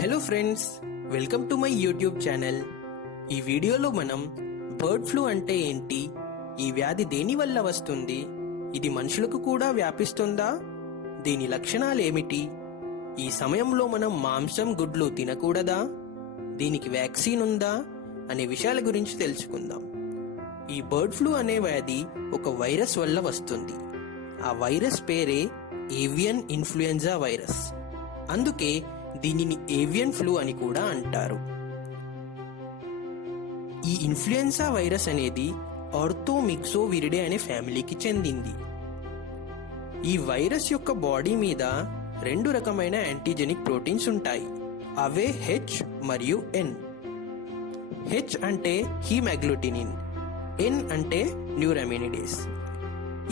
Hello friends, welcome to my YouTube channel. ఈ వీడియోలో మనం బర్డ్ ఫ్లూ అంటే ఏంటి, ఈ వ్యాధి దేని వల్ల వస్తుంది, ఇది మనుషులకు కూడా వ్యాపిస్తుందా, దీని లక్షణాలు ఏమిటి, ఈ సమయంలో మనం మాంసం గుడ్లు తినకూడదా, దీనికి వ్యాక్సిన్ ఉందా అనే విషయాల గురించి తెలుసుకుందాం. ఈ బర్డ్ ఫ్లూ అనే వ్యాధి ఒక వైరస్ వల్ల వస్తుంది. ఆ వైరస్ పేరే ఏవియన్ ఇన్ఫ్లుయెంజా వైరస్. అందుకే దీనిని ఏవియన్ ఫ్లూ అని కూడా అంటారు. ఈ ఇన్ఫ్లుయెన్జా వైరస్ అనేది ఆర్థోమిక్సోవిరిడే అనే ఫ్యామిలీకి చెందింది. ఈ వైరస్ యొక్క బాడీ మీద రెండు రకమైన యాంటీజెనిక్ ప్రోటీన్స్ ఉంటాయి. అవే హెచ్ మరియు ఎన్. హెచ్ అంటే హీమాగ్లూటినిన్, ఎన్ అంటే న్యూరామినిడేస్.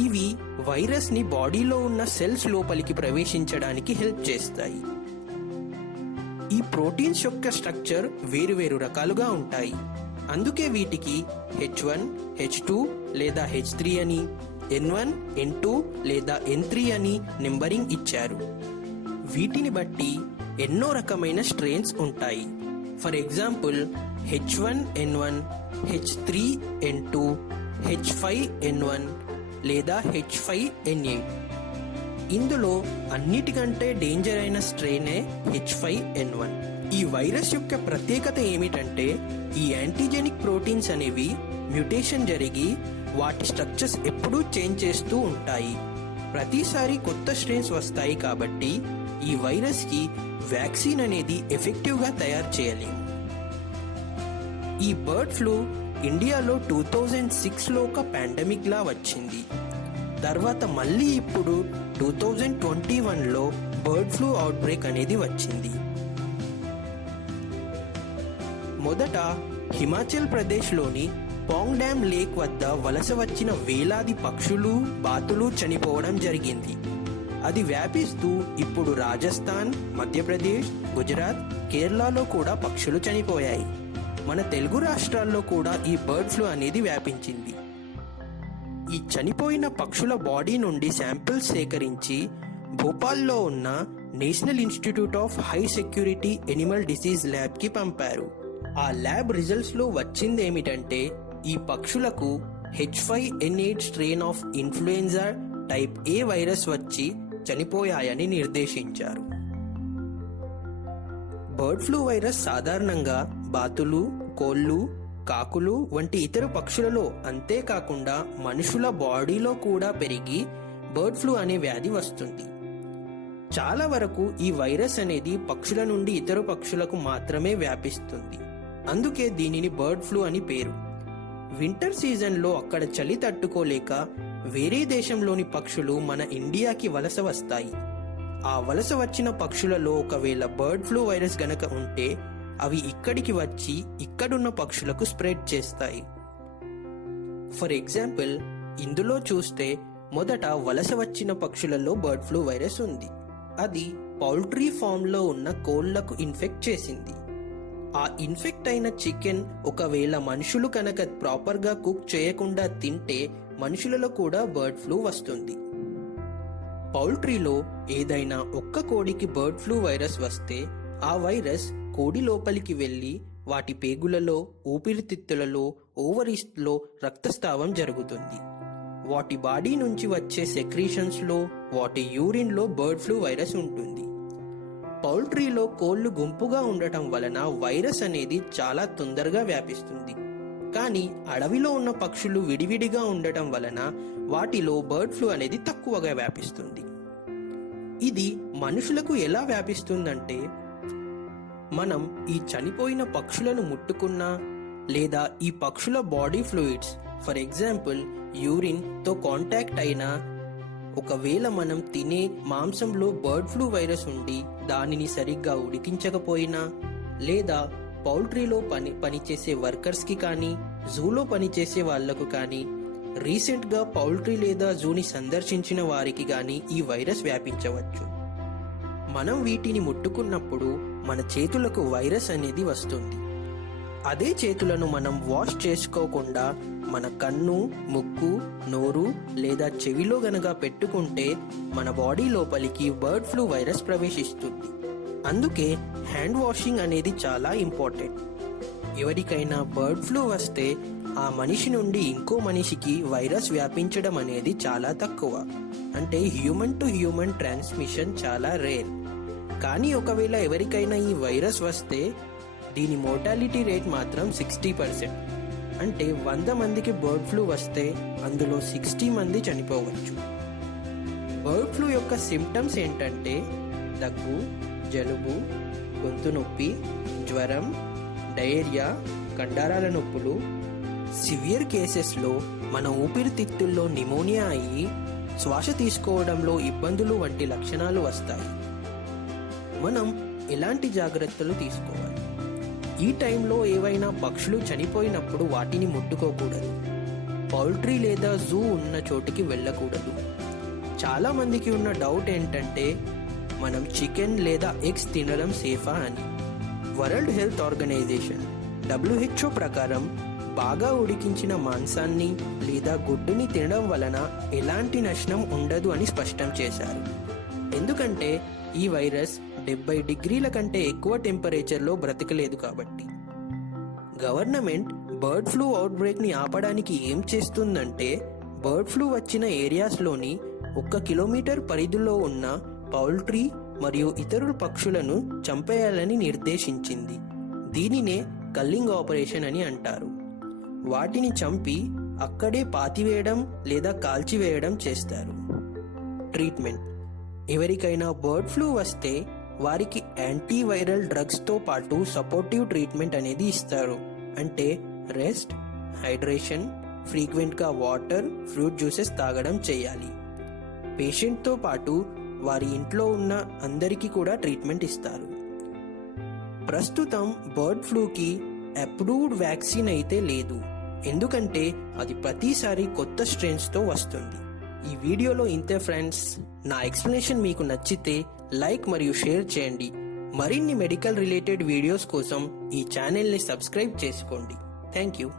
ఇవి వైరస్ ని బాడీలో ఉన్న సెల్స్ లోపలికి ప్రవేశించడానికి హెల్ప్ చేస్తాయి. ఈ ప్రోటీన్స్ యొక్క స్ట్రక్చర్ వేరువేరు రకాలుగా ఉంటాయి. అందుకే వీటికి H1, H2 లేదా H3 అని, N1, N2 లేదా N3 అని నెంబరింగ్ ఇచ్చారు. వీటిని బట్టి ఎన్నో రకమైన స్ట్రెయిన్స్ ఉంటాయి. For example H1N1, H3N2, H5N1 లేదా H5N8. ఇందులో అన్నిటికంటే డేంజర్ అయిన స్ట్రెయినే H5N1. ఈ వైరస్ యొక్క ప్రత్యేకత ఏమిటంటే ఈ యాంటీజెనిక్ ప్రోటీన్స్ అనేవి మ్యుటేషన్ జరిగి వాటి స్ట్రక్చర్స్ ఎప్పుడూ చేంజ్ చేస్తూ ఉంటాయి. ప్రతిసారి కొత్త స్ట్రెయిన్స్ వస్తాయి. కాబట్టి ఈ వైరస్ కి వ్యాక్సిన్ అనేది ఎఫెక్టివ్ గా తయారు చేయలేము. ఈ బర్డ్ ఫ్లూ ఇండియాలో 2006లో ఒక పాండమిక్ లా వచ్చింది. తర్వాత మళ్ళీ ఇప్పుడు 2021లో బర్డ్ ఫ్లూ అవుట్ బ్రేక్ అనేది వచ్చింది. మొదట హిమాచల్ ప్రదేశ్లోని పాంగ్ డ్యామ్ లేక్ వద్ద వలస వచ్చిన వేలాది పక్షులు, బాతులు చనిపోవడం జరిగింది. అది వ్యాపిస్తూ ఇప్పుడు రాజస్థాన్, మధ్యప్రదేశ్, గుజరాత్, కేరళలో కూడా పక్షులు చనిపోయాయి. మన తెలుగు రాష్ట్రాల్లో కూడా ఈ బర్డ్ ఫ్లూ అనేది వ్యాపించింది. ఈ చనిపోయిన పక్షుల బాడీ నుండి శాంపిల్స్ సేకరించి భోపాల్లో ఉన్న national institute of high security Animal disease lab కి పంపారు. ఆ ల్యాబ్ రిజల్ట్స్ లో వచ్చింది ఏమిటంటే ఈ పక్షులకు H5N8 strain of influenza type A virus వచ్చి చనిపోయాయని నిర్దేశించారు. బర్డ్ ఫ్లూ వైరస్ సాధారణంగా బాతులు, కోళ్లు, కాకులు వంటి ఇతర పక్షులలో, అంతేకాకుండా మనుషుల బాడీలో కూడా పెరిగి బర్డ్ ఫ్లూ అనే వ్యాధి వస్తుంది. చాలా వరకు ఈ వైరస్ అనేది పక్షుల నుండి ఇతర పక్షులకు మాత్రమే వ్యాపిస్తుంది. అందుకే దీనిని బర్డ్ ఫ్లూ అని పేరు. వింటర్ సీజన్లో అక్కడ చలి తట్టుకోలేక వేరే దేశంలోని పక్షులు మన ఇండియాకి వలస వస్తాయి. ఆ వలస వచ్చిన పక్షులలో ఒకవేళ బర్డ్ ఫ్లూ వైరస్ గనక ఉంటే అవి ఇక్కడికి వచ్చి ఇక్కడున్న పక్షులకు స్ప్రెడ్ చేస్తాయి. ఫర్ ఎగ్జాంపుల్ ఇందులో చూస్తే మొదట వలస వచ్చిన పక్షులలో బర్డ్ ఫ్లూ వైరస్ ఉంది. అది పౌల్ట్రీ ఫామ్ లో ఉన్న కోళ్లకు ఇన్ఫెక్ట్ చేసింది. ఆ ఇన్ఫెక్ట్ అయిన చికెన్ ఒకవేళ మనుషులు కనుక ప్రాపర్ గా కుక్ చేయకుండా తింటే మనుషులలో కూడా బర్డ్ ఫ్లూ వస్తుంది. పౌల్ట్రీలో ఏదైనా ఒక్క కోడికి బర్డ్ ఫ్లూ వైరస్ వస్తే ఆ వైరస్ కోడి లోపలికి వెళ్లి వాటి పేగులలో, ఊపిరితిత్తులలో, ఓవరీస్లో రక్తస్రావం జరుగుతుంది. వాటి బాడీ నుంచి వచ్చే సెక్రీషన్స్ లో, వాటి యూరిన్ లో బర్డ్ ఫ్లూ వైరస్ ఉంటుంది. పౌల్ట్రీలో కోళ్లు గుంపుగా ఉండటం వలన వైరస్ అనేది చాలా తొందరగా వ్యాపిస్తుంది. కానీ అడవిలో ఉన్న పక్షులు విడివిడిగా ఉండటం వలన వాటిలో బర్డ్ ఫ్లూ అనేది తక్కువగా వ్యాపిస్తుంది. ఇది మనుషులకు ఎలా వ్యాపిస్తుందంటే మనం ఈ చనిపోయిన పక్షులను ముట్టుకున్నా లేదా ఈ పక్షుల body fluids, for example urine తో కాంటాక్ట్ అయినా, ఒకవేళ మనం తినే మాంసంలో బర్డ్ ఫ్లూ వైరస్ ఉండి దానిని సరిగ్గా ఉడికించకపోయినా, లేదా పౌల్ట్రీలో పనిచేసే వర్కర్స్ కి కానీ, జూలో పనిచేసే వాళ్లకు కానీ, రీసెంట్ గా పౌల్ట్రీ లేదా జూని సందర్శించిన వారికి కానీ ఈ వైరస్ వ్యాపించవచ్చు. మనం వీటిని ముట్టుకున్నప్పుడు మన చేతులకు వైరస్ అనేది వస్తుంది. అదే చేతులను మనం వాష్ చేసుకోకుండా మన కన్ను, ముక్కు, నోరు లేదా చెవిలో గనక పెట్టుకుంటే మన బాడీ లోపలికి బర్డ్ ఫ్లూ వైరస్ ప్రవేశిస్తుంది. అందుకే హ్యాండ్ వాషింగ్ అనేది చాలా ఇంపార్టెంట్. ఎవరికైనా బర్డ్ ఫ్లూ వస్తే ఆ మనిషి నుండి ఇంకో మనిషికి వైరస్ వ్యాపించడం అనేది చాలా తక్కువ. అంటే హ్యూమన్ టు హ్యూమన్ ట్రాన్స్మిషన్ చాలా రేర్. కానీ ఒకవేళ ఎవరికైనా ఈ వైరస్ వస్తే దీని మోర్టాలిటీ రేట్ మాత్రం 60%. అంటే 100 మందికి బర్డ్ ఫ్లూ వస్తే అందులో 60 మంది చనిపోవచ్చు. బర్డ్ ఫ్లూ యొక్క సిమ్టమ్స్ ఏంటంటే దగ్గు, జలుబు, గొంతు నొప్పి, జ్వరం, డయేరియా, కండరాల నొప్పులు. సివియర్ కేసెస్లో మన ఊపిరితిత్తుల్లో నిమోనియా అయ్యి శ్వాస తీసుకోవడంలో ఇబ్బందులు వంటి లక్షణాలు వస్తాయి. మనం ఎలాంటి జాగ్రత్తలు తీసుకోవాలి? ఈ టైంలో ఏవైనా పక్షులు చనిపోయినప్పుడు వాటిని ముట్టుకోకూడదు. పౌల్ట్రీ లేదా జూ ఉన్న చోటికి వెళ్ళకూడదు. చాలా మందికి ఉన్న డౌట్ ఏంటంటే మనం చికెన్ లేదా ఎగ్స్ తినడం సేఫా అని. వరల్డ్ హెల్త్ ఆర్గనైజేషన్ WHO ప్రకారం బాగా ఉడికించిన మాంసాన్ని లేదా గుడ్డుని తినడం వలన ఎలాంటి నష్టం ఉండదు అని స్పష్టం చేశారు. ఎందుకంటే ఈ వైరస్ 70 డిగ్రీల కంటే ఎక్కువ టెంపరేచర్లో బ్రతకలేదు కాబట్టి. గవర్నమెంట్ బర్డ్ ఫ్లూ అవుట్బ్రేక్ని ఆపడానికి ఏం చేస్తుందంటే బర్డ్ ఫ్లూ వచ్చిన ఏరియాస్లోని 1 కిలోమీటర్ పరిధిలో ఉన్న పౌల్ట్రీ మరియు ఇతర పక్షులను చంపేయాలని నిర్దేశించింది. దీనినే కల్లింగ్ ఆపరేషన్ అని అంటారు. వాటిని చంపి అక్కడే పాతివేయడం లేదా కాల్చివేయడం చేస్తారు. ట్రీట్మెంట్: ఎవరికైనా బర్డ్ ఫ్లూ వస్తే వారికి యాంటీవైరల్ డ్రగ్స్తో పాటు సపోర్టివ్ ట్రీట్మెంట్ అనేది ఇస్తారు. అంటే రెస్ట్, హైడ్రేషన్, ఫ్రీక్వెంట్గా వాటర్, ఫ్రూట్ జ్యూసెస్ తాగడం చేయాలి. పేషెంట్తో పాటు వారి ఇంట్లో ఉన్న అందరికీ కూడా ట్రీట్మెంట్ ఇస్తారు. ప్రస్తుతం బర్డ్ ఫ్లూకి అప్రూవ్డ్ వ్యాక్సిన్ అయితే లేదు. ఎందుకంటే అది ప్రతిసారి కొత్త స్ట్రెయిన్స్తో వస్తుంది. ఈ వీడియోలో ఇంతే ఫ్రెండ్స్. నా ఎక్స్ప్లెనేషన్ మీకు నచ్చితే లైక్ మరియు షేర్ చేయండి. మరిన్ని మెడికల్ రిలేటెడ్ వీడియోస్ కోసం ఈ ఛానల్ని సబ్స్క్రైబ్ చేసుకోండి. Thank you.